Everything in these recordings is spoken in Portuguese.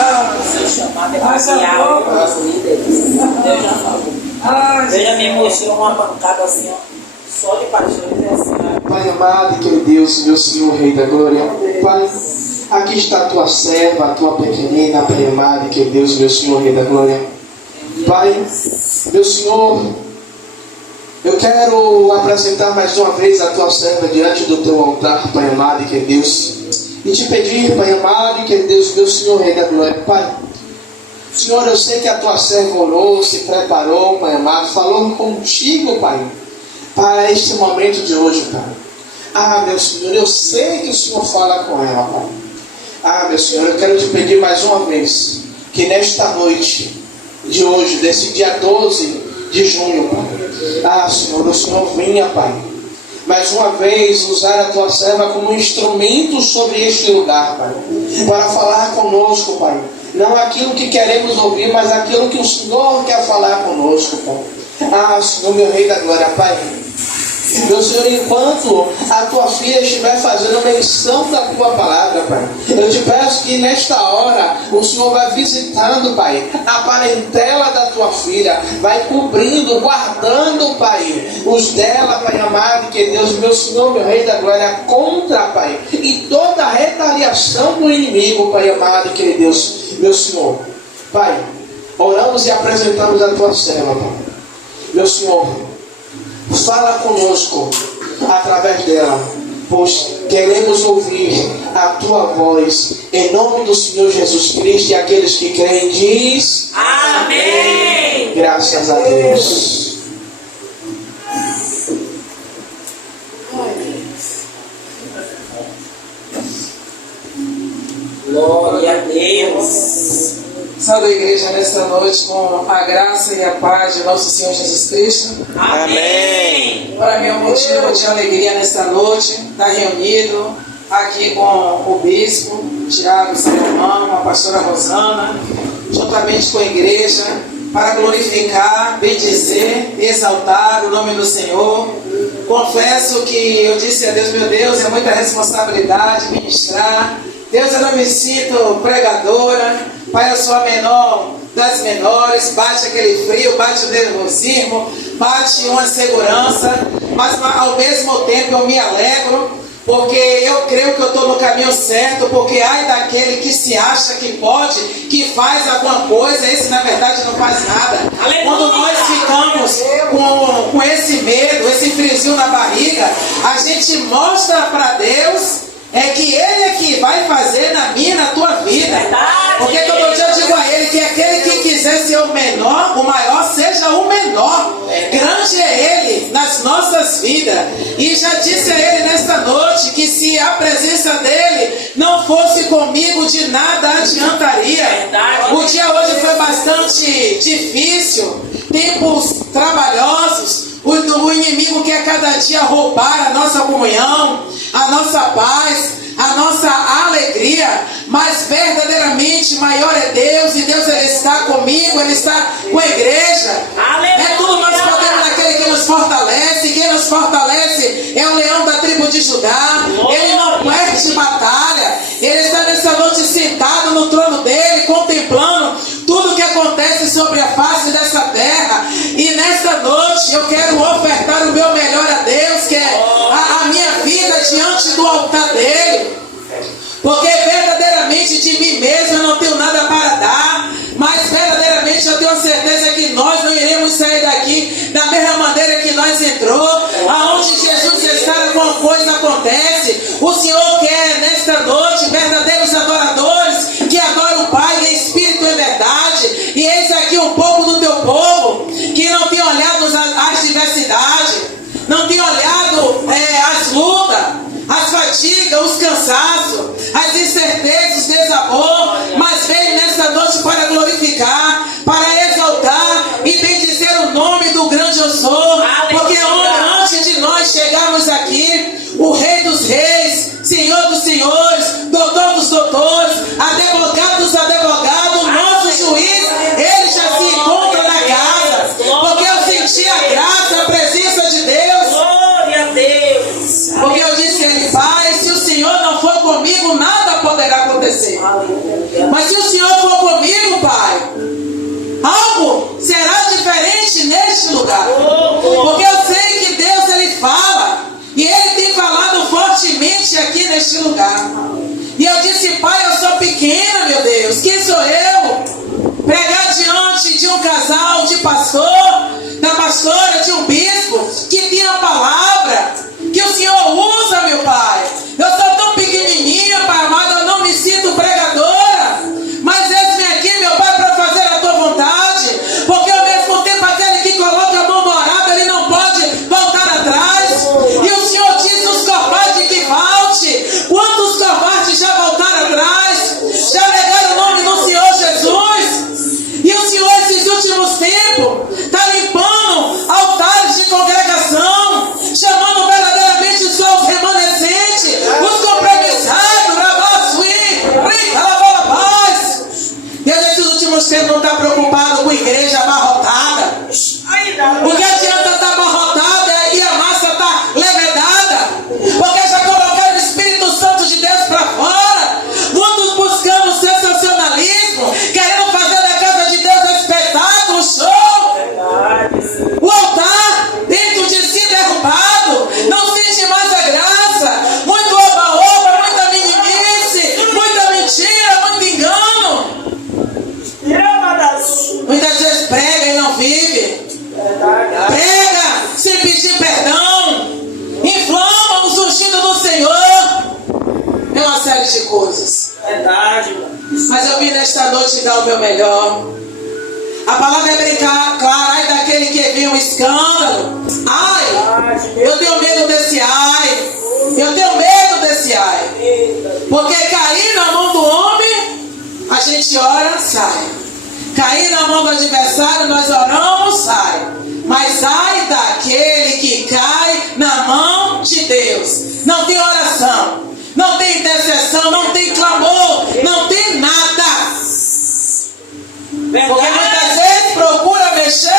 O seu chamado é passear com os líderes. Deus já falou. Eu já me emociono uma pancada assim, ó, só de paixão e assim, ó. Pai amado e querido Deus, meu Senhor, Rei da Glória. Pai, aqui está a tua serva, a tua pequenina, Pai amado e querido Deus, meu Senhor, Rei da Glória. Pai, meu Senhor, eu quero apresentar mais uma vez a tua serva diante do teu altar, Pai amado e querido Deus, e te pedir, Pai amado e querido Deus, meu Senhor, Rei da Glória. Pai, Senhor, eu sei que a tua serva orou, se preparou, Pai amado, falou contigo, Pai, para este momento de hoje, Pai. Ah, meu Senhor, eu sei que o Senhor fala com ela, Pai. Ah, meu Senhor, eu quero te pedir mais uma vez, que nesta noite de hoje, desse dia 12 de junho, Pai, ah, Senhor, o Senhor vinha, Pai, mais uma vez usar a tua serva como instrumento sobre este lugar, Pai, para falar conosco, Pai. Não aquilo que queremos ouvir, mas aquilo que o Senhor quer falar conosco, Pai. Ah, Senhor, meu Rei da Glória, Pai. Meu Senhor, enquanto a tua filha estiver fazendo menção da tua palavra, Pai, eu te peço que nesta hora o Senhor vai visitando, Pai, a parentela da tua filha, vai cobrindo, guardando, Pai, os dela, Pai amado, que Deus, meu Senhor, meu Rei da Glória, contra, Pai, e toda a retaliação do inimigo, Pai amado, que Deus, meu Senhor, Pai, oramos e apresentamos a tua serva, Pai, meu Senhor. Fala conosco através dela, pois queremos ouvir a tua voz. Em nome do Senhor Jesus Cristo, e aqueles que creem diz amém. Graças a Deus. Glória a Deus. Salve a igreja nesta noite com a graça e a paz de nosso Senhor Jesus Cristo. Amém. Para mim é um motivo de alegria nesta noite estar reunido aqui com o bispo Tiago Salomão, a pastora Rosana, juntamente com a igreja, para glorificar, bendizer, exaltar o nome do Senhor. Confesso que eu disse a Deus, meu Deus, é muita responsabilidade ministrar. Deus, eu não me sinto pregadora. Pai, eu sou a menor das menores, bate aquele frio, bate o nervosismo, bate uma segurança, mas ao mesmo tempo eu me alegro, porque eu creio que eu estou no caminho certo, porque ai daquele que se acha que pode, que faz alguma coisa, esse na verdade não faz nada. Aleluia. Quando nós ficamos com esse medo, esse friozinho na barriga, a gente mostra para Deus que Ele é que vai fazer na minha e na tua vida. Porque todo dia eu digo a Ele que aquele que quiser ser o menor, o maior seja o menor. Grande é Ele nas nossas vidas. E já disse a Ele nesta noite que se a presença dEle não fosse comigo, de nada adiantaria. O dia hoje foi bastante difícil, tempos trabalhosos. O inimigo quer cada dia roubar a nossa comunhão, a nossa paz, a nossa alegria, mas verdadeiramente maior é Deus, e Deus Ele está comigo, Ele está com a igreja. É tudo nós podemos naquele que nos fortalece. Quem nos fortalece é o leão da tribo de Judá. Ele não perde batalha. Ele está nessa noite sentado no trono dele, contemplando tudo que acontece sobre a face dessa terra. E nesta noite eu quero ofertar o meu melhor a Deus, que é a minha vida diante do altar dele. Porque verdadeiramente de mim mesmo eu não tenho nada para dar, mas verdadeiramente eu tenho certeza que nós não iremos sair daqui da mesma maneira que nós entrou. Aonde Jesus está, alguma coisa acontece. O Senhor quer nesta noite verdadeiros adoradores que adoram o Pai em espírito e verdade. E eis aqui um pouco do teu povo que não tem olhado as diversidades, não tem olhado as lutas, as fadigas, os cansaços, as incertezas, os desamor, mas vem nesta noite para glorificar, para exaltar e bendizer o nome do grande eu sou. Porque antes de nós chegarmos aqui, o Rei dos Reis, Senhor dos Senhores, Doutor dos Doutores, Advogado dos Advogados, nosso juiz, ele já se encontra na casa, porque eu senti a graça, a presença de Deus. Glória a Deus. Porque eu disse a ele, Pai, se o Senhor não for comigo, nada poderá acontecer. Mas se o Senhor for lugar. Porque eu sei que Deus, Ele fala. E Ele tem falado fortemente aqui neste lugar. E eu disse, Pai, eu sou pequena, meu Deus. Quem sou eu? Pregar diante de um casal, de pastor, da pastora, de um bispo, que tem a palavra, que o Senhor usa, meu Pai. Eu sou tão pequenininha, Pai amado, eu não me sinto pregadora. Mas eis-me aqui, meu Pai, para fazer a tua vontade. Porque ao mesmo tempo, aquele que coloca a mão no arado, ele não pode voltar atrás. E o Senhor diz nos covardes que volte. Quantos covardes já voltaram atrás? Já negaram o nome do Senhor Jesus? E o Senhor, esses últimos tempos, está limpando altares de congregação, chamando verdadeiramente os seus remanescentes, os compromissados, Deus, nesses últimos tempos, não está preocupado com igreja abarrotada. O que adianta estar abarrotada e a massa está levedada? Porque já colocaram o Espírito Santo de Deus para fora. Muitos buscando sensacionalismo, querendo fazer da casa de Deus espetáculo, show. O altar dentro de si derrubado, não sente mais a graça. Muito oba-oba, muita meninice, muita mentira, muito engano. Muitas vezes prega e não vive. Prega sem pedir perdão. Inflama o ungido do Senhor. É uma série de coisas. Verdade. Mas eu vim nesta noite dar o meu melhor. A palavra é bem clara. Ai daquele que vê um escândalo. Ai, eu tenho medo desse ai. Eu tenho medo desse ai. Porque cair na mão do homem, a gente ora, sai. Cair na mão do adversário, nós oramos, sai. Mas ai daquele que cai na mão de Deus. Não tem oração, não tem intercessão, não tem clamor, não tem nada. Porque muitas vezes procura mexer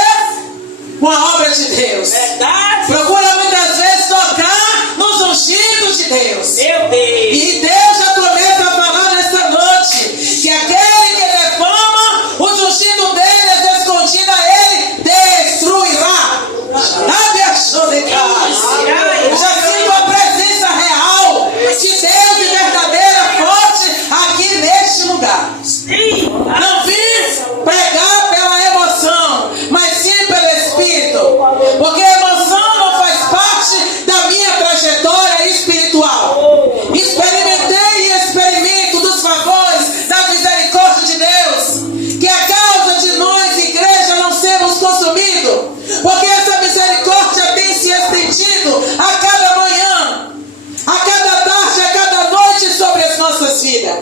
com a obra de Deus. Verdade. Procura muitas vezes tocar nos ungidos de Deus. Meu Deus. E Deus já começa a falar nessa noite que aquele que defama os ungidos dele, escondida ele destruirá. Sabe a show de casa? Eu já sinto a presença real de Deus e verdadeira forte aqui neste lugar. Não vim pregar pela emoção, mas sim pelo Espírito. Porque a emoção não faz parte da minha trajetória espiritual. Experimentei e experimento dos favores da misericórdia de Deus, que a causa de nós, igreja, não sermos consumidos, porque essa misericórdia tem se estendido a cada manhã, a cada tarde, a cada noite sobre as nossas vidas.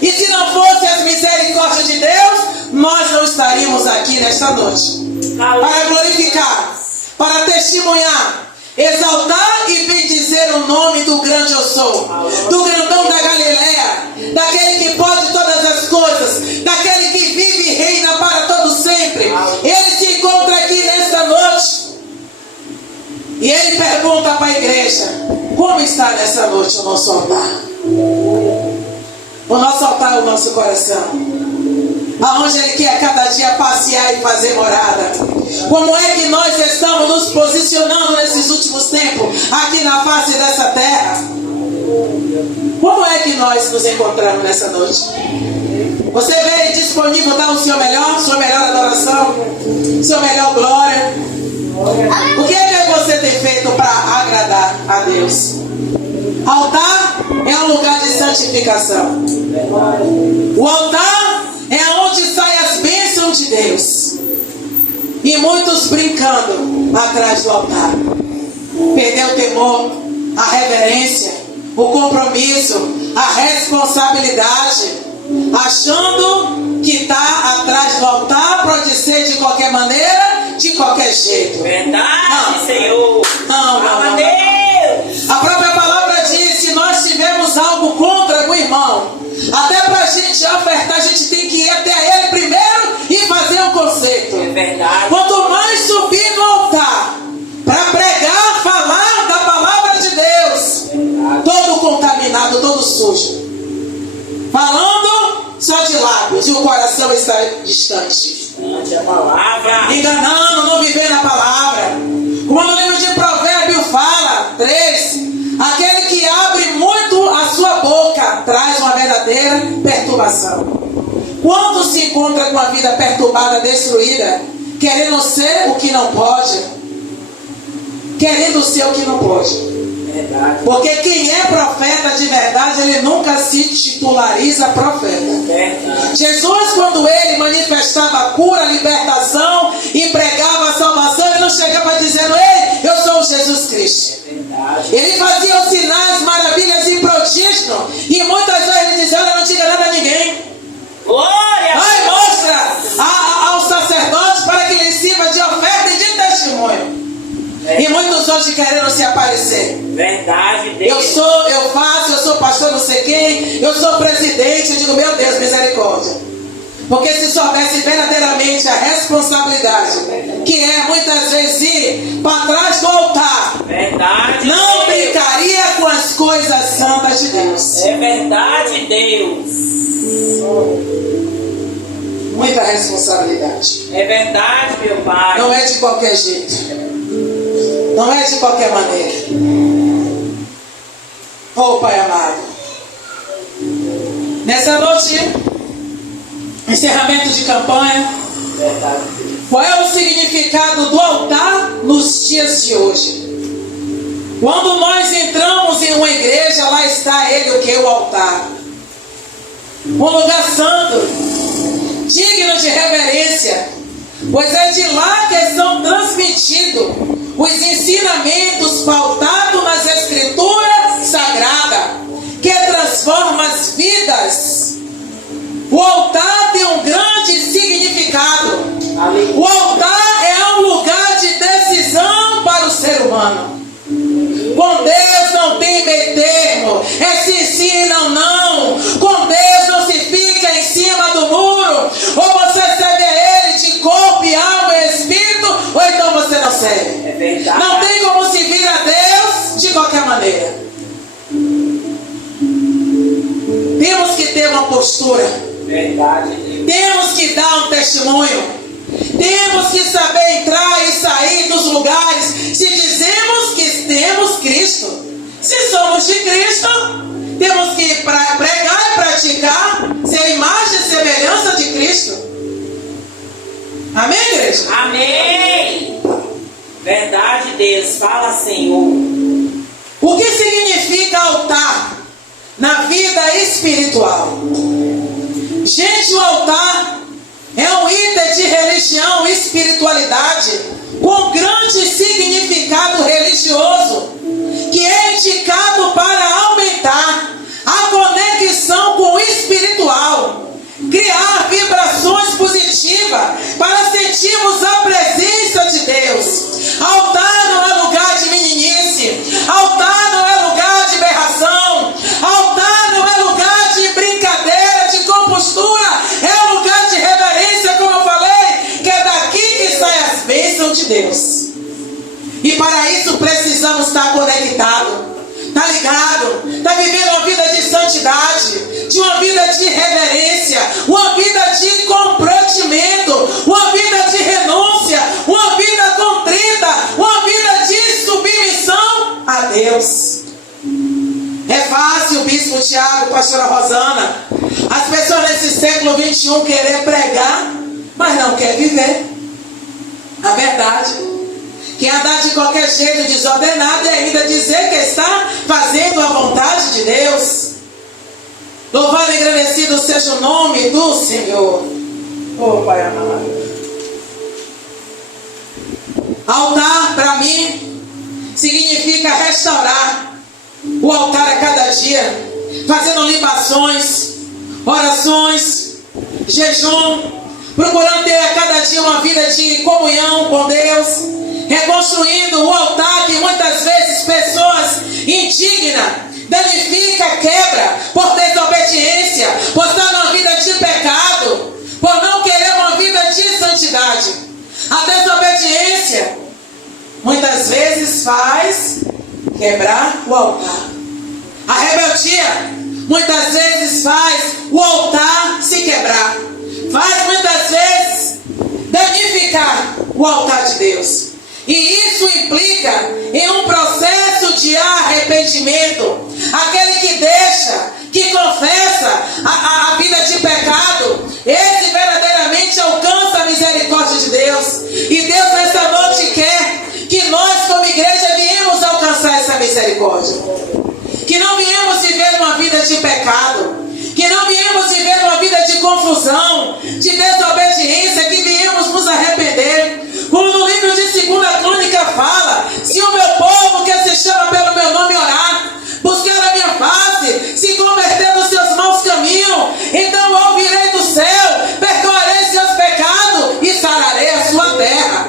E se não fosse as misericórdias de Deus, nós não estaríamos aqui nesta noite para glorificar, para testemunhar, exaltar e bendizer o nome do grande eu sou, do grandão da Galileia, daquele que pode todas as coisas, daquele que vive e reina para todo sempre. Ele se encontra aqui nesta noite e ele pergunta para a igreja: como está nessa noite o nosso altar? O nosso altar é o nosso coração, aonde Ele quer cada dia passear e fazer morada. Como é que nós estamos nos posicionando nesses últimos tempos aqui na face dessa terra? Como é que nós nos encontramos nessa noite? Você veio disponível a dar o seu melhor adoração, sua melhor glória? O que é que você tem feito para agradar a Deus? Altar é um lugar de santificação. O altar é onde saem as bênçãos de Deus. E muitos brincando atrás do altar. Perdeu o temor, a reverência, o compromisso, a responsabilidade, achando que está atrás do altar pode ser de qualquer maneira, de qualquer jeito. Verdade, Não. Senhor. Não. Deus. A própria palavra diz: se nós tivermos algo contra o irmão, até para a gente ofertar, a gente tem que ir até ele primeiro e fazer um conserto. É verdade. Quanto mais subir no altar para pregar, falar da palavra de Deus, todo contaminado, todo sujo, falando só de lábios e o coração está distante. Ante a palavra. Enganando, não viver na palavra. Como no livro de Provérbios fala, 3, aquele que abre muito a sua boca traz uma verdadeira perturbação. Quando se encontra com a vida perturbada, destruída, querendo ser o que não pode, querendo ser o que não pode. Verdade. Porque quem é profeta de verdade, ele nunca se titulariza profeta. Verdade. Jesus, quando ele manifestava a cura, a libertação e pregava a salvação, ele não chegava dizendo: ei, eu sou o Jesus Cristo. Verdade. Ele fazia os sinais, maravilhas e prodígios, e muitas vezes ele dizia: olha, não diga nada a ninguém. Glória! Vai, mostra aos sacerdotes para que lhes sirva de oferta e de testemunho. E muitos hoje querendo se aparecer. Verdade, Deus. Eu sou pastor não sei quem, eu sou presidente. Eu digo, meu Deus, misericórdia. Porque se soubesse verdadeiramente a responsabilidade, que é muitas vezes ir para trás do altar, Verdade, não Deus. brincaria com as coisas santas de Deus. É verdade, Deus. Muita responsabilidade. É verdade, meu Pai. Não é de qualquer jeito. Não é de qualquer maneira. Oh, Pai amado, nessa noite, encerramento de campanha, Verdade. qual é o significado do altar nos dias de hoje? Quando nós entramos em uma igreja, lá está ele, o que? O altar. Um lugar santo, digno de reverência, pois é de lá que são transmitidos os ensinamentos pautados nas escrituras sagradas, que transformam as vidas. O altar tem um grande significado. O altar é um lugar de decisão para o ser humano. Com Deus não tem meio termo, é sim, sim, não, não. Com Deus não se fica em cima do muro. Ou você serve a Ele de corpo e alma e espírito, ou então você não serve. É verdade. Não tem como se vir a Deus de qualquer maneira. Temos que ter uma postura. Verdade, Deus. Temos que dar um testemunho. Temos que saber entrar e sair dos lugares. Se dizemos que temos Cristo, se somos de Cristo, temos que pregar e praticar, ser a imagem e semelhança de Cristo. Amém, igreja? Amém. Verdade, Deus. Fala, Senhor. O que significa altar na vida espiritual? Gente, o altar é um item de religião e espiritualidade com grande significado religioso, que é indicado para aumentar a conexão com o espiritual, criar vibrações positivas para sentirmos a presença de Deus. Altar não é lugar de meninice, altar não é lugar de berração, altar não é lugar de brincadeira, de compostura, é um lugar de reverência, como eu falei, que é daqui que saem as bênçãos de Deus. E para isso precisamos estar conectados, tá ligado, tá vivendo uma vida de santidade, de uma vida de reverência, uma vida de comprometimento, uma vida de renúncia, uma vida contrita, uma vida de submissão a Deus. É fácil, bispo Tiago, pastora Rosana, as pessoas nesse século 21 querer pregar, mas não quer viver a verdade. Quer andar de qualquer jeito desordenado e ainda dizer que está fazendo a vontade de Deus. Louvado e agradecido seja o nome do Senhor. Oh, Pai amado. Altar, para mim, significa restaurar o altar a cada dia, fazendo libações, orações, jejum, procurando ter a cada dia uma vida de comunhão com Deus, reconstruindo o altar que muitas vezes pessoas indignas danifica, quebra por desobediência, por estar numa vida de pecado, por não querer uma vida de santidade. A desobediência muitas vezes faz quebrar o altar. A rebeldia muitas vezes faz o altar se quebrar. Faz muitas vezes edificar o altar de Deus. E isso implica em um processo de arrependimento. Aquele que deixa, que confessa a vida de pecado, esse verdadeiramente alcança a misericórdia de Deus. E Deus nessa noite quer que nós como igreja viemos alcançar essa misericórdia. Que não viemos viver uma vida de pecado, que não viemos viver uma vida de confusão, de desobediência, que viemos nos arrepender. Como no livro de 2 Crônica fala: se o meu povo que se chama pelo meu nome orar, buscar a minha face, se converter dos seus maus caminhos, então ouvirei do céu, perdoarei seus pecados e sararei a sua terra.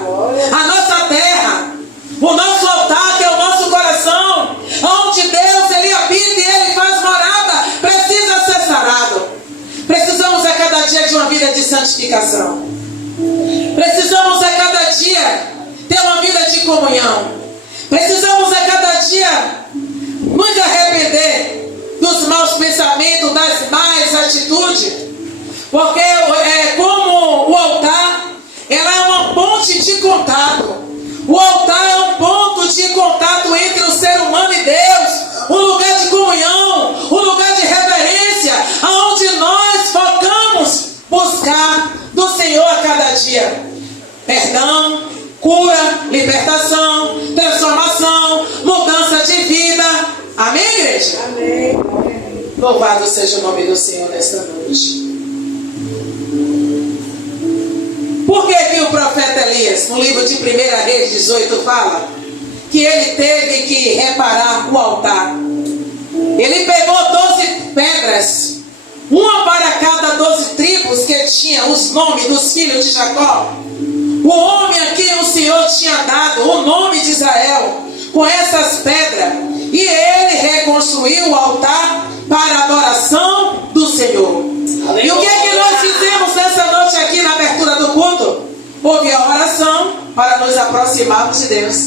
A nossa terra, o nosso altar, que é o nosso coração, onde Deus ele habita e ele faz morada, precisa ser sarado. Precisamos a cada dia de uma vida de santificação. Precisamos a cada dia ter uma vida de comunhão. Precisamos a cada dia nos arrepender dos maus pensamentos, das más atitudes. Porque como o altar, ela é uma ponte de contato. O altar é um ponto de contato entre o ser humano e Deus. Um lugar de comunhão, um lugar de reverência, onde nós focamos buscar do Senhor a cada dia perdão, cura, libertação, transformação, mudança de vida. Amém, igreja? Amém. Louvado seja o nome do Senhor nesta noite. Por que o profeta Elias, no livro de 1 Reis 18, fala que ele teve que reparar o altar? Ele pegou 12 pedras, uma para cada 12 tribos que tinha os nomes dos filhos de Jacó. O homem a quem o Senhor tinha dado o nome de Israel, com essas pedras, e ele reconstruiu o altar para a adoração do Senhor. Aleluia. E o que é que nós fizemos nessa noite aqui na abertura do culto? Houve a oração para nos aproximarmos de Deus.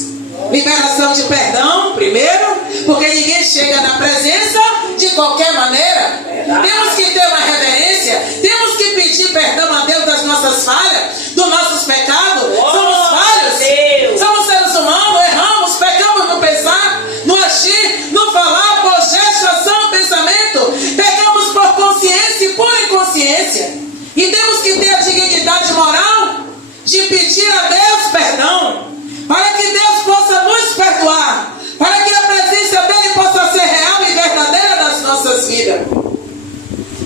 Liberação de perdão, primeiro, porque ninguém chega na presença de qualquer maneira. Temos que ter uma reverência, temos que pedir perdão a Deus das nossas falhas, dos nossos pecados. Somos falhos, Deus. Somos seres humanos, erramos, pecamos no pensar, no agir, no falar, por gesto, ação, pensamento. Pecamos por consciência e por inconsciência. E temos que ter a dignidade moral de pedir a Deus perdão, para que Deus possa nos perdoar, para que a presença dele possa ser real e verdadeira nas nossas vidas.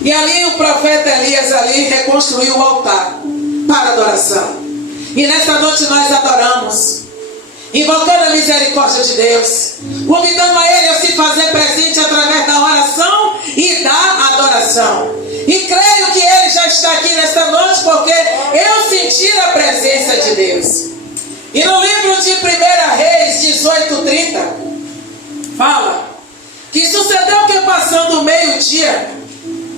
E ali o profeta Elias ali reconstruiu o altar para adoração. E nesta noite nós adoramos, invocando a misericórdia de Deus, convidando a ele a se fazer presente através da oração e da adoração. E creio que ele já está aqui nesta noite, porque eu senti a presença de Deus. E no livro de 1 Reis 18:30 fala que sucedeu que passando o meio-dia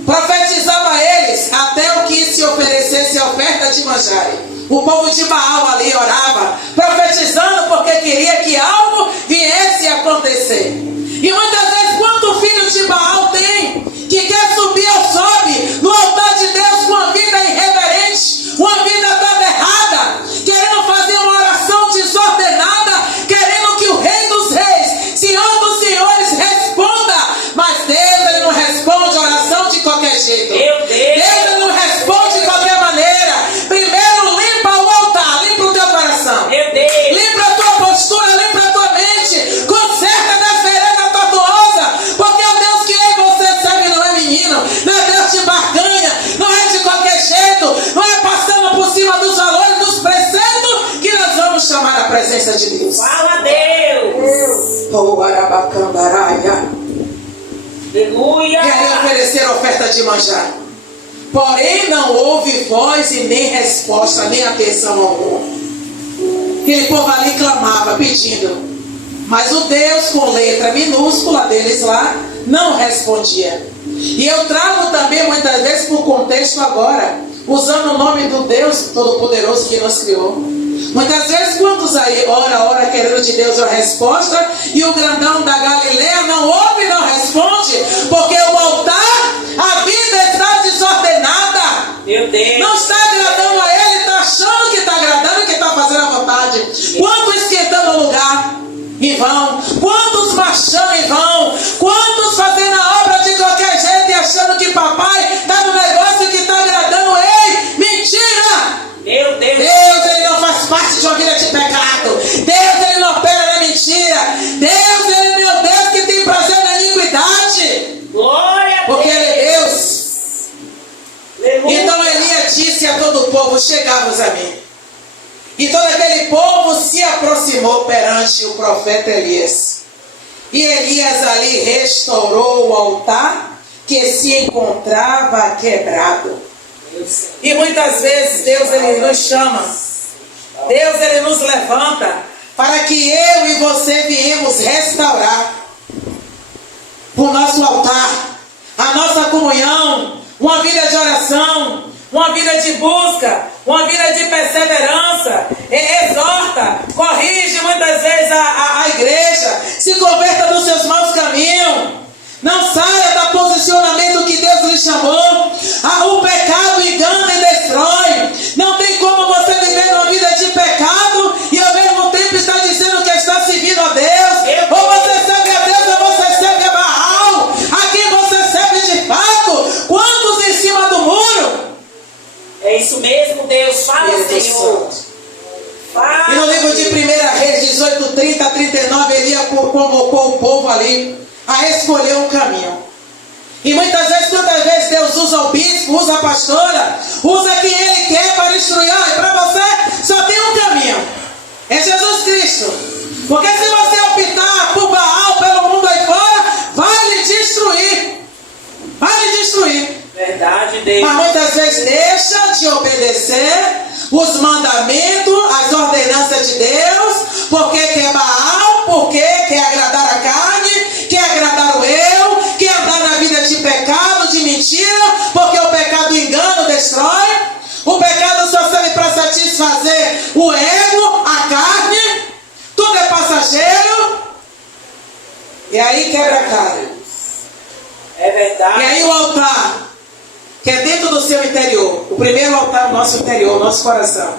profetizava a eles até o que se oferecesse a oferta de manjar. O povo de Baal ali orava, profetizando porque queria que algo viesse a acontecer. E muitas vezes, quanto filho de Baal tem que quer subir ou sobe no altar de Deus com uma vida irreverente, uma vida toda errada, querendo fazer uma oração desordenada, querendo que o Rei dos Reis, Senhor dos Senhores, responda. Mas Deus ele não responde oração de qualquer jeito. Deus ele não responde de qualquer maneira. Primeiro limpa o altar, limpa o teu coração, limpa a tua postura, limpa a tua mente, conserta da ferida tortuosa, porque o Deus que eu e você serve não é menino, não é Deus de barganha, não é de qualquer jeito, não é passando por cima dos valores, dos preceitos que nós vamos chamar a presença de Deus. Fala a Deus. Oh, arabacandaraia. Aleluia. E aí ofereceram oferta de manjar. Porém não houve voz e nem resposta, nem atenção alguma. Aquele povo ali clamava, pedindo. Mas o Deus com letra minúscula deles lá não respondia. E eu trago também muitas vezes para o contexto agora, usando o nome do Deus Todo-Poderoso que nos criou. Muitas vezes quantos aí ora querendo de Deus a resposta, e o grandão da Galileia não ouve e não responde, porque o altar, a vida está desordenada. Meu Deus. Não está agradando a ele, está achando que está agradando, que intimidade. Quantos esquentando o lugar em vão? Quantos marchando em vão? Quantos fazendo a obra de qualquer jeito e achando que papai está no negócio que está agradando? Ei, mentira! Meu Deus. Deus, ele não faz parte de uma vida de pecado. Deus, ele não opera na mentira. Deus, ele é o Deus que tem prazer na iniquidade. Glória a Porque ele é Deus. Aleluia. Então Elias disse a todo o povo: chegavos a mim. E todo aquele povo se aproximou perante o profeta Elias. E Elias ali restaurou o altar que se encontrava quebrado. E muitas vezes Deus, ele nos chama, Deus, ele nos levanta para que eu e você viemos restaurar o nosso altar, a nossa comunhão, uma vida de oração, uma vida de busca, uma vida de perseverança. Exorta, corrige muitas vezes a igreja, se converta dos seus maus caminhos. Não saia do posicionamento que Deus lhe chamou. O pecado engana e destrói. Não tem como você viver uma vida de pecado e ao mesmo tempo estar dizendo que está servindo a Deus. Ou você serve a Deus ou você serve a Baal. A quem você serve de fato? Quantos em cima do muro? É isso mesmo, Deus. Fala, Senhor. Fala. E no livro de 1 Reis 18, 30 a 39, Elias convocou o povo ali a escolher um caminho. E muitas vezes, quantas vezes Deus usa o bispo, usa a pastora, usa quem Ele quer para destruir. E para você só tem um caminho, é Jesus Cristo. Porque se você optar por Baal, pelo mundo aí fora, vai lhe destruir. Vai lhe destruir. Verdade, Deus. Mas muitas vezes deixa de obedecer os mandamentos, as ordenanças de Deus, porque quer Baal, porque quer agradar a carne, quer agradar o eu, quer andar na vida de pecado, de mentira, porque o pecado engana, destrói. O pecado só serve para satisfazer o ego, a carne, tudo é passageiro. E aí quebra a cara. É verdade. E aí o altar, que é dentro do seu interior. O primeiro altar é o nosso interior, o nosso coração.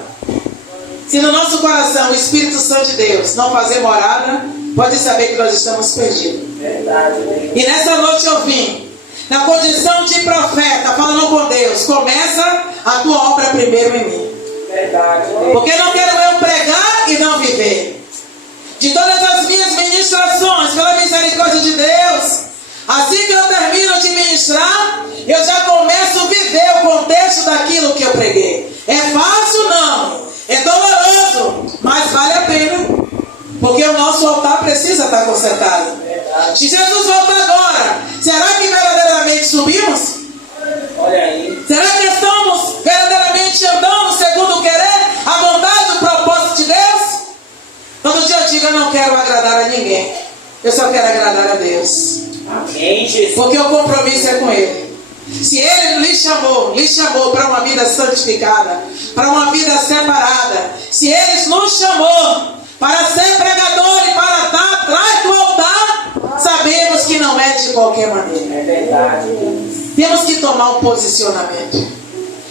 Se no nosso coração o Espírito Santo de Deus não fazer morada, pode saber que nós estamos perdidos. Verdade, Deus. E nessa noite eu vim, na condição de profeta, falando com Deus: começa a tua obra primeiro em mim. Verdade, Deus. Porque não quero eu pregar e não viver. De todas as minhas ministrações, pela misericórdia de Deus, assim que eu termino de ministrar, eu já começo a viver o contexto daquilo que eu preguei. É fácil? Não. É doloroso, mas vale a pena. Porque o nosso altar precisa estar consertado. Verdade. Se Jesus voltar agora, será que verdadeiramente subimos? Olha aí. Será que estamos verdadeiramente andando segundo o querer, a vontade, o propósito de Deus? Todo dia eu digo: eu não quero agradar a ninguém, eu só quero agradar a Deus. Amém, Jesus. Porque o compromisso é com Ele. Se Ele lhe chamou para uma vida santificada, para uma vida separada, se Ele nos chamou para ser pregador e para estar atrás do altar, sabemos que não é de qualquer maneira. É verdade, Deus. Temos que tomar um posicionamento.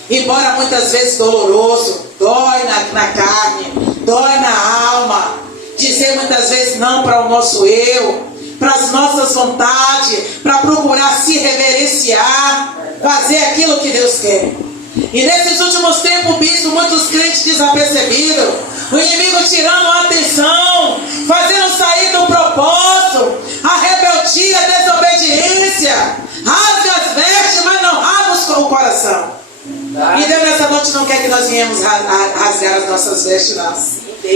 Embora muitas vezes doloroso, dói na carne, dói na alma, dizer muitas vezes não para o nosso eu, para as nossas vontades, para procurar se reverenciar, fazer aquilo que Deus quer. E nesses últimos tempos, bispo, muitos crentes desapercebidos, o inimigo tirando a atenção, fazendo sair do propósito, a rebeldia, a desobediência, rasga as vestes, mas não rasga o coração. E Deus nessa noite não quer que nós viemos rasgar as nossas vestes, não,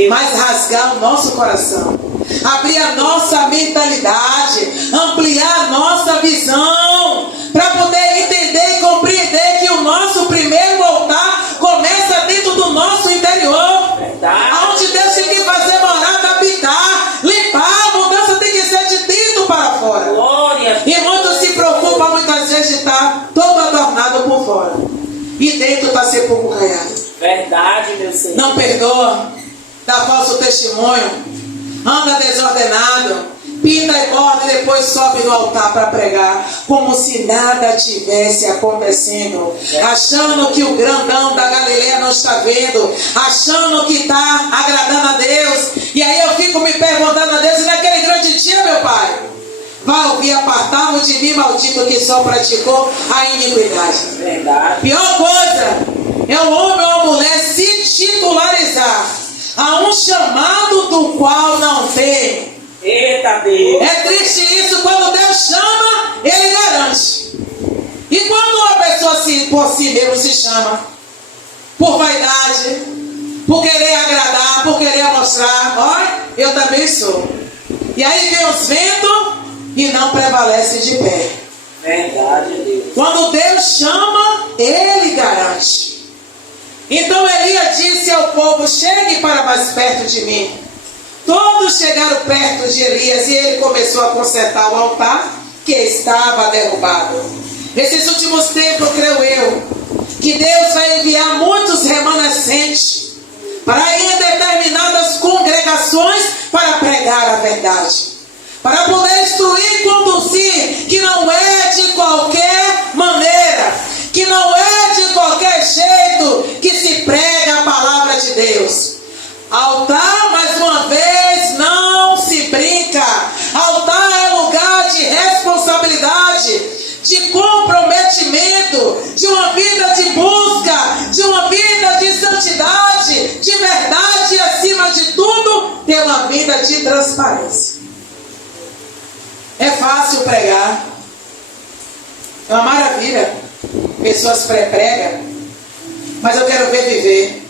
mas rasgar o nosso coração, abrir a nossa mentalidade, ampliar a nossa visão, para poder entender e compreender que o nosso primeiro altar começa dentro do nosso interior. Verdade. Onde Deus tem que fazer morada, habitar, limpar. A mudança tem que ser de dentro para fora. Glória. E muitos se preocupam muitas vezes de estar todo adornado por fora, e dentro está sepulcro caiado. Verdade, meu Senhor. Não perdoa, dá falso testemunho, anda desordenado, pinta e borda e depois sobe no altar para pregar, como se nada tivesse acontecendo, achando que o grandão da Galileia não está vendo, achando que está agradando a Deus. E aí eu fico me perguntando a Deus, e naquele grande dia, meu Pai, vai ouvir: apartar-vos de mim, maldito, que só praticou a iniquidade. Verdade. Pior coisa é o homem ou a mulher se titularizar a um chamado do qual não tem. Eita Deus. É triste isso. Quando Deus chama, Ele garante. E quando uma pessoa por si mesmo se chama, por vaidade, por querer agradar, por querer mostrar: olha, eu também sou. E aí vem os ventos e não prevalece de pé. Verdade, Deus. Quando Deus chama, Ele garante. Então Elias disse ao povo: chegue para mais perto de mim. Todos chegaram perto de Elias e ele começou a consertar o altar que estava derrubado. Nesses últimos tempos, creio eu, que Deus vai enviar muitos remanescentes para ir em determinadas congregações para pregar a verdade, para poder instruir e conduzir, que não é de qualquer maneira, que não é de qualquer jeito que se prega a palavra de Deus. Altar, mais uma vez, não se brinca. Altar é lugar de responsabilidade, de comprometimento, de uma vida de busca, de uma vida de santidade, de verdade e, acima de tudo, ter uma vida de transparência. É fácil pregar, é uma maravilha. Pessoas pregam, mas eu quero ver viver.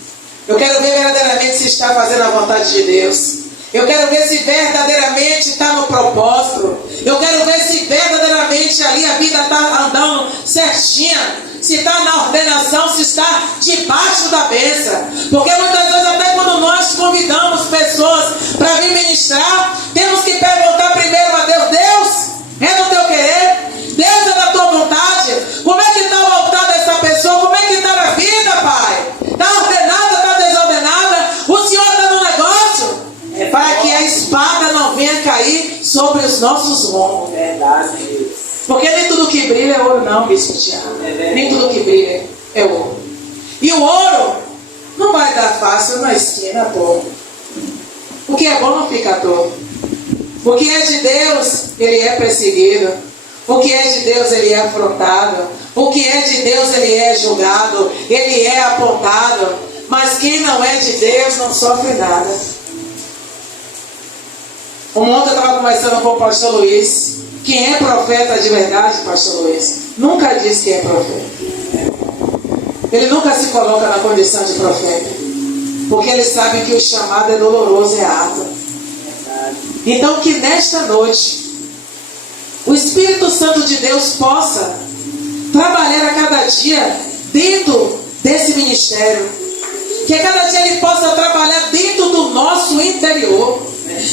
Eu quero ver verdadeiramente se está fazendo a vontade de Deus. Eu quero ver se verdadeiramente está no propósito. Eu quero ver se verdadeiramente ali a vida está andando certinha. Se está na ordenação, se está debaixo da bênção. Porque muitas vezes, até quando nós convidamos pessoas para vir ministrar, temos que perguntar primeiro a Deus: Deus, é do teu querer? Deus, é da tua vontade? Como é que está o altar dessa pessoa? Como é que está na vida, Pai? Está ordenada, está desordenada? O Senhor está no negócio? Para que a espada não venha cair sobre os nossos lombos. Verdade, Deus. Porque nem tudo que brilha é ouro, não, Bispo Tiago. Nem tudo que brilha é ouro. E o ouro não vai dar fácil na esquina à toa. O que é bom não fica à toa. O que é de Deus, ele é perseguido. O que é de Deus, ele é afrontado. O que é de Deus, ele é julgado. Ele é apontado. Mas quem não é de Deus não sofre nada. Ontem eu estava conversando com o pastor Luiz. Quem é profeta de verdade, pastor Luiz, nunca diz que é profeta. Ele nunca se coloca na condição de profeta. Porque ele sabe que o chamado é doloroso, é árduo. Então que nesta noite o Espírito Santo de Deus possa trabalhar a cada dia dentro desse ministério. Que a cada dia ele possa trabalhar dentro do nosso interior.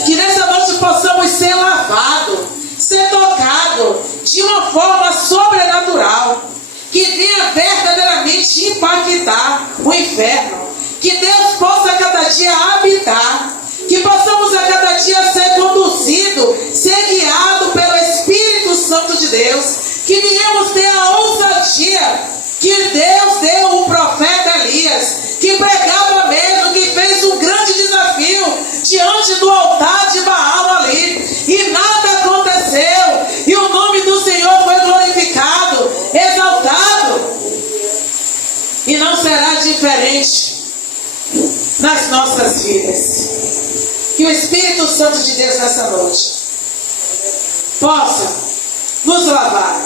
Que nessa noite possamos ser lavados, ser tocados de uma forma sobrenatural. Que venha verdadeiramente impactar o inferno. Que Deus possa a cada dia habitar. Que possamos a cada dia ser conduzidos, ser guiados pelo Espírito Santo de Deus. Que venhamos ter a ousadia que Deus deu o profeta Elias, que pregava mesmo, que fez um grande desafio diante do altar de Baal ali. E nada aconteceu. E o nome do Senhor foi glorificado, exaltado. E não será diferente nas nossas vidas. Que o Espírito Santo de Deus nessa noite possa nos lavar,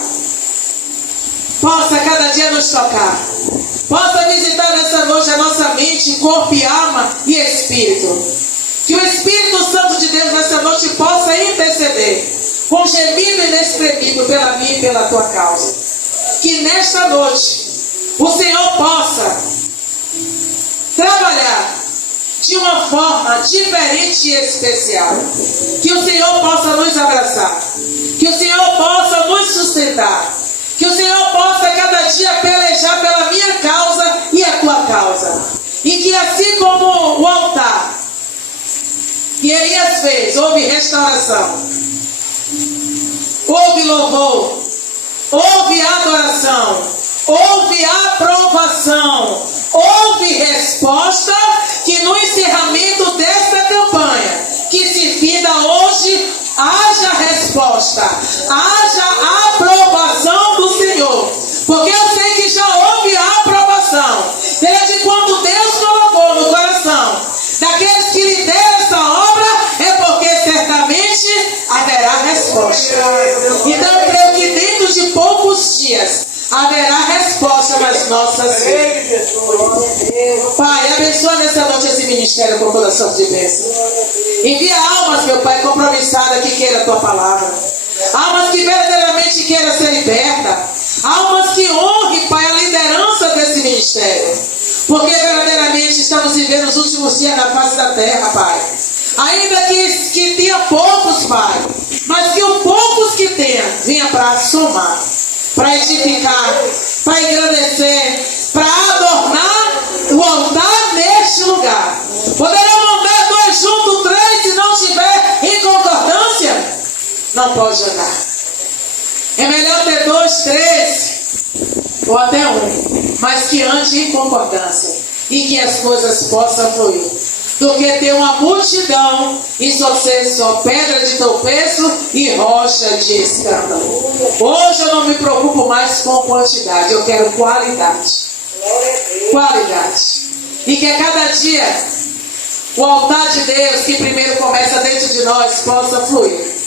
possa cada dia nos tocar, possa visitar nessa noite a nossa mente, corpo e alma e espírito. Que o Espírito Santo de Deus nessa noite possa interceder com gemido inexprimível pela minha e pela tua causa. Que nesta noite o Senhor possa trabalhar de uma forma diferente e especial. Que o Senhor possa nos abraçar. Que o Senhor possa nos sustentar. Que o Senhor possa cada dia pelejar pela minha causa e a tua causa. E que assim como o altar que Elias fez, houve restauração. houve louvor, houve adoração, houve aprovação, houve resposta, que no encerramento desta campanha, que se finda hoje, haja resposta, haja aprovação do Senhor, porque eu sei que já houve a aprovação, desde quando Deus colocou no coração daqueles que lideram essa obra, é porque certamente haverá resposta. Então eu creio que dentro de poucos dias haverá resposta nas nossas vidas. Pai, abençoa nessa noite esse ministério com toda a sorte de bênção. Envia almas, meu Pai, compromissadas que queira a tua palavra. Almas que verdadeiramente queiram ser libertas. Almas que honrem, Pai, a liderança desse ministério. Porque verdadeiramente estamos vivendo os últimos dias na face da terra, Pai. Ainda que tenha poucos, Pai, mas que os poucos que tenha, venha para somar, para edificar, para engrandecer, para adornar o altar neste lugar. Poderão andar 2 juntos, 3, se não tiver em concordância, não pode andar. É melhor ter 2, 3, ou até 1, mas que ande em concordância e que as coisas possam fluir, do que ter uma multidão e só ser só pedra de tropeço e rocha de escândalo. Hoje eu não me preocupo mais com quantidade, eu quero qualidade. Qualidade. E que a cada dia o altar de Deus, que primeiro começa dentro de nós, possa fluir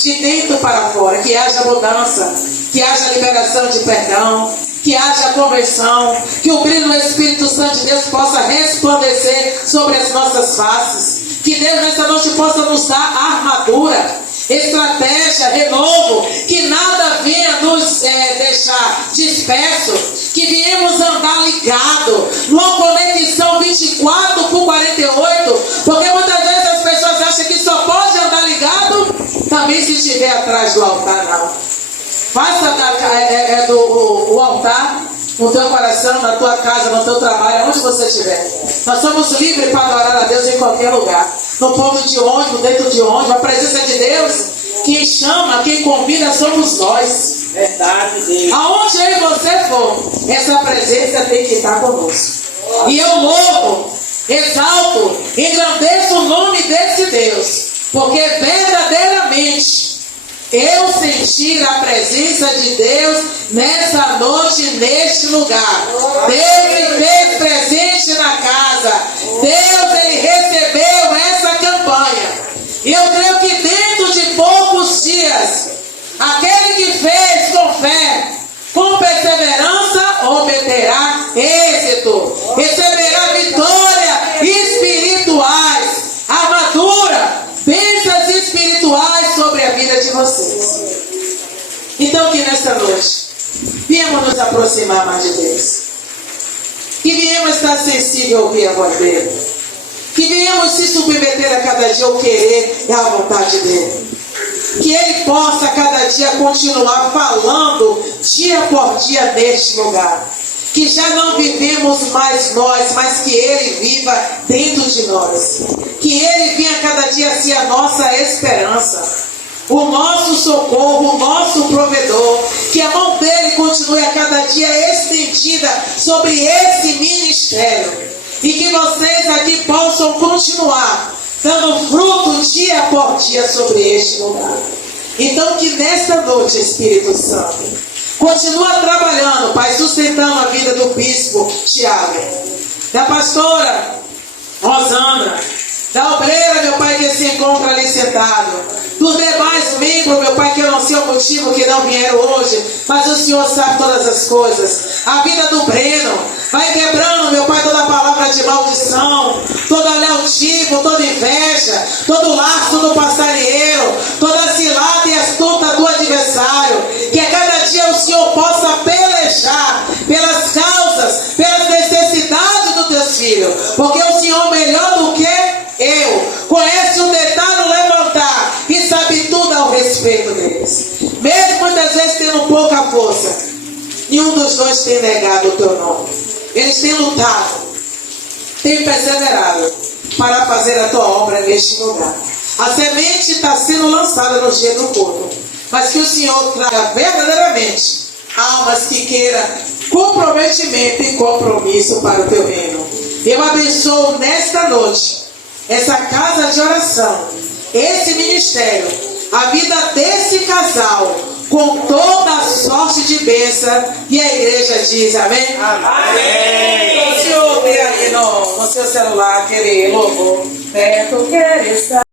de dentro para fora, que haja mudança, que haja liberação de perdão, que haja conversão, que o brilho do Espírito Santo de Deus possa resplandecer sobre as nossas faces, que Deus nessa noite possa nos dar armadura, estratégia, renovo, que nada venha nos deixar disperso, que viemos andar ligado, numa conexão 24/48, porque muitas vezes as pessoas acham que só pode andar ligado também se estiver atrás do altar. Não. Faça o altar no teu coração, na tua casa, no teu trabalho, onde você estiver. Nós somos livres para adorar a Deus em qualquer lugar. No ponto de ônibus, dentro de ônibus, a presença de Deus, quem chama, quem convida somos nós. Verdade, Deus. Aonde eu e você for, essa presença tem que estar conosco. E eu louvo, exalto, engrandeço o nome desse Deus, porque verdadeiramente eu sentir a presença de Deus nessa noite, neste lugar. Deus me fez presente na casa. Deus, Ele recebeu essa campanha. E eu creio que dentro de poucos dias, aquele que fez com fé, com perseverança, obterá êxito. Receberá vitória espirituais, armadura, bênçãos espirituais sobre a vida de vocês. Então que nesta noite viemos nos aproximar mais de Deus, que viemos estar sensível a ouvir a voz dele, que viemos se submeter a cada dia ao querer e à vontade dele, que ele possa a cada dia continuar falando dia por dia neste lugar, que já não vivemos mais nós, mas que ele viva dentro de nós, que ele venha cada dia ser a nossa esperança, o nosso socorro, o nosso provedor, que a mão dele continue a cada dia estendida sobre esse ministério, e que vocês aqui possam continuar dando fruto dia por dia sobre este lugar. Então que nesta noite, Espírito Santo, continua trabalhando, Pai, sustentando a vida do bispo Tiago, da pastora Rosana, da obreira, meu Pai, que se encontra ali sentado, dos demais membros, meu Pai, que eu não sei o motivo que não vieram hoje, mas o Senhor sabe todas as coisas. A vida do Breno, vai quebrando, meu Pai, toda palavra de maldição, toda leotipo, toda inveja, todo laço do passarinheiro, toda cilada e astuta do adversário, que a cada dia o Senhor possa pelejar pelas causas, pelas necessidades dos teus filhos, porque o Senhor melhor do que eu conhece o detalhe, o levantar e sabe tudo ao respeito deles, mesmo muitas vezes tendo pouca força. Nenhum dos dois tem negado o teu nome. Eles têm lutado, têm perseverado para fazer a tua obra neste lugar. A semente está sendo lançada no dia do culto, mas que o Senhor traga verdadeiramente almas que queiram comprometimento e compromisso para o teu reino. Eu abençoo nesta noite essa casa de oração, esse ministério, a vida desse casal, com toda a sorte de bênção. E a igreja diz amém? Amém. O senhor tem ali no seu celular aquele louvor. Perto quer estar.